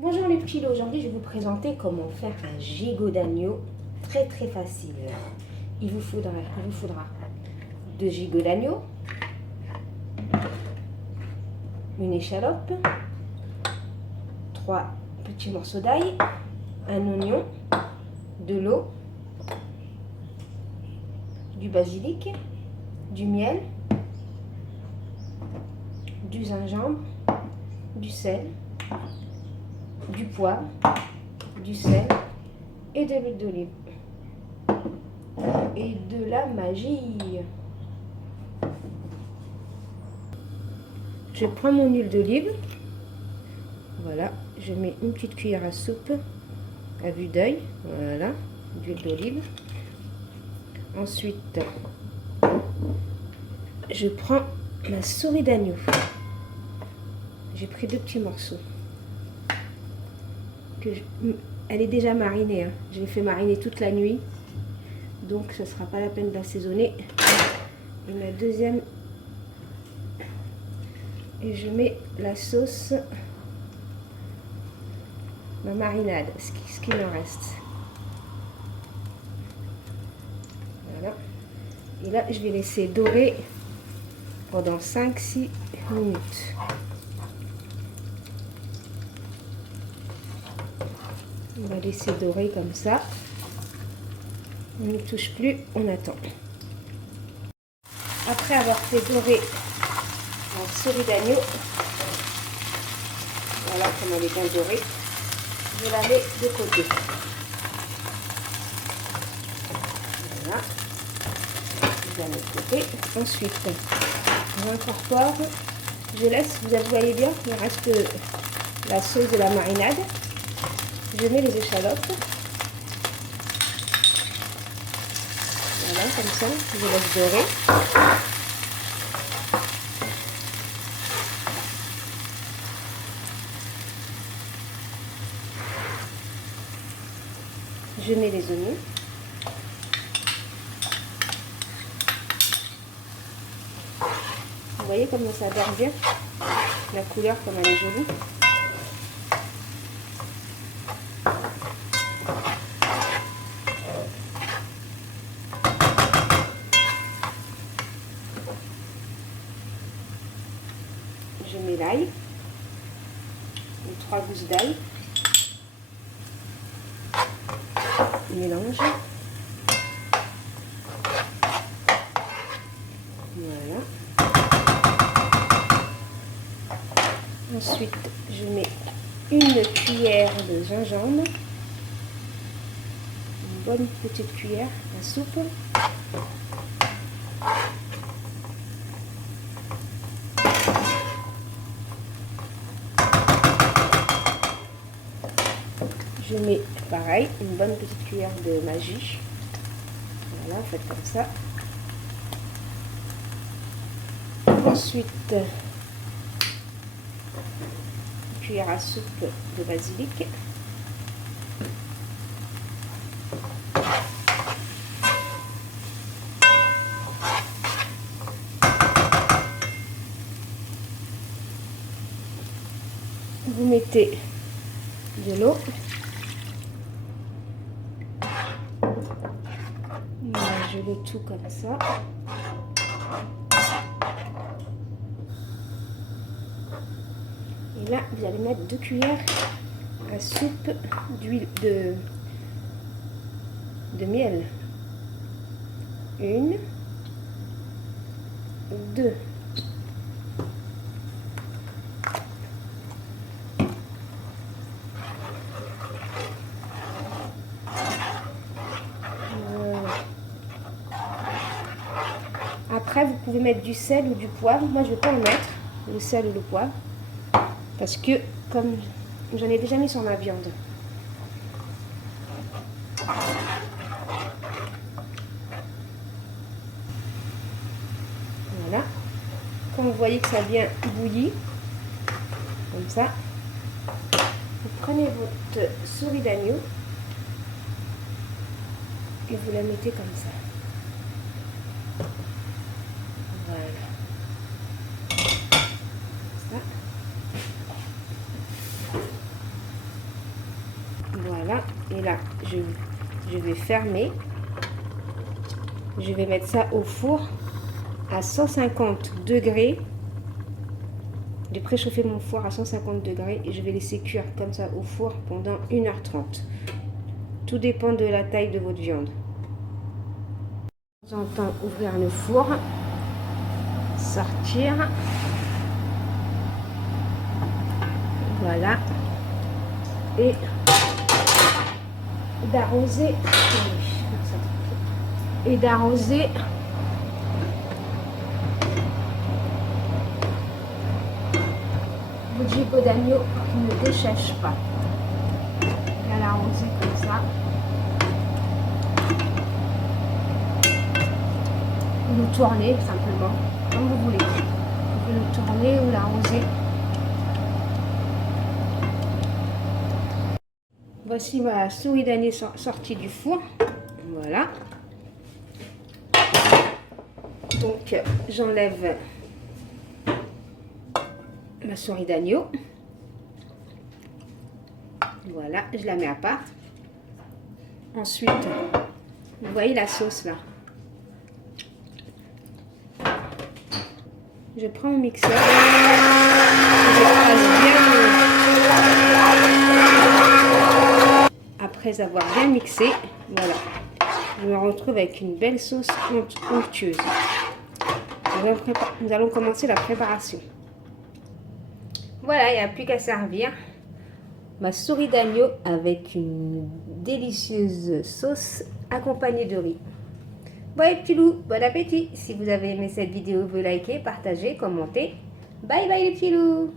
Bonjour les petits, aujourd'hui je vais vous présenter comment faire un gigot d'agneau très facile. Il vous faudra 2 gigots d'agneau, une échalote, 3 petits morceaux d'ail, un oignon, de l'eau, du basilic, du miel, du gingembre, du sel, du poivre, du sel et de l'huile d'olive et de la magie. Je prends mon huile d'olive, voilà, je mets une petite cuillère à soupe à vue d'œil, voilà, d'huile d'olive. Ensuite, je prends ma souris d'agneau. J'ai pris 2 petits morceaux. Elle est déjà marinée, hein. Je l'ai fait mariner toute la nuit, donc ce ne sera pas la peine d'assaisonner. Et ma deuxième, et je mets la sauce, ma marinade, ce qui me reste. Voilà. Et là, je vais laisser dorer pendant 5-6 minutes. On va laisser dorer comme ça. On ne touche plus, on attend. Après avoir fait dorer la souris d'agneau, voilà comme elle est bien dorée, je la mets de côté. Voilà, je la mets de côté. Ensuite, j'incorpore, je laisse, vous voyez bien, il reste la sauce de la marinade. Je mets les échalotes. Voilà, comme ça, je laisse dorer. Je mets les oignons. Vous voyez comment ça dort bien? La couleur, comme elle est jolie. Je mets l'ail, 3 gousses d'ail, je mélange, voilà. Ensuite, je mets une cuillère de gingembre, une bonne petite cuillère à soupe. Je mets pareil, une bonne petite cuillère de magie. Voilà, faites comme ça. Ensuite, une cuillère à soupe de basilic. Vous mettez de l'eau. Je le tout comme ça. Et là, vous allez mettre 2 cuillères à soupe d'huile de miel. 1, 2. Après, vous pouvez mettre du sel ou du poivre. Moi, je ne vais pas en mettre, le sel ou le poivre, parce que comme j'en ai déjà mis sur ma viande. Voilà. Quand vous voyez que ça a bien bouilli, comme ça, vous prenez votre souris d'agneau et vous la mettez comme ça. Voilà. Ça. Et là, je vais fermer. Je vais mettre ça au four à 150 degrés. De préchauffer mon four à 150 degrés et je vais laisser cuire comme ça au four pendant 1h30. Tout dépend de la taille de votre viande. De temps en temps, ouvrir le four, sortir. Voilà. Et d'arroser. Et d'arroser votre gigot d'agneau qui ne déchèche pas. Et à l'arroser comme ça. Ou le tourner simplement, comme vous voulez. Vous pouvez le tourner ou l'arroser. Voici ma souris d'agneau sortie du four. Voilà. Donc j'enlève ma souris d'agneau. Voilà, je la mets à part. Ensuite, vous voyez la sauce là. Je prends mon mixeur. Après avoir bien mixé, voilà, je me retrouve avec une belle sauce onctueuse. Nous allons commencer la préparation. Voilà, il n'y a plus qu'à servir ma souris d'agneau avec une délicieuse sauce accompagnée de riz. Bon les petits loups, bon appétit. Si vous avez aimé cette vidéo, vous likez, partagez, commentez. Bye bye les petits loups.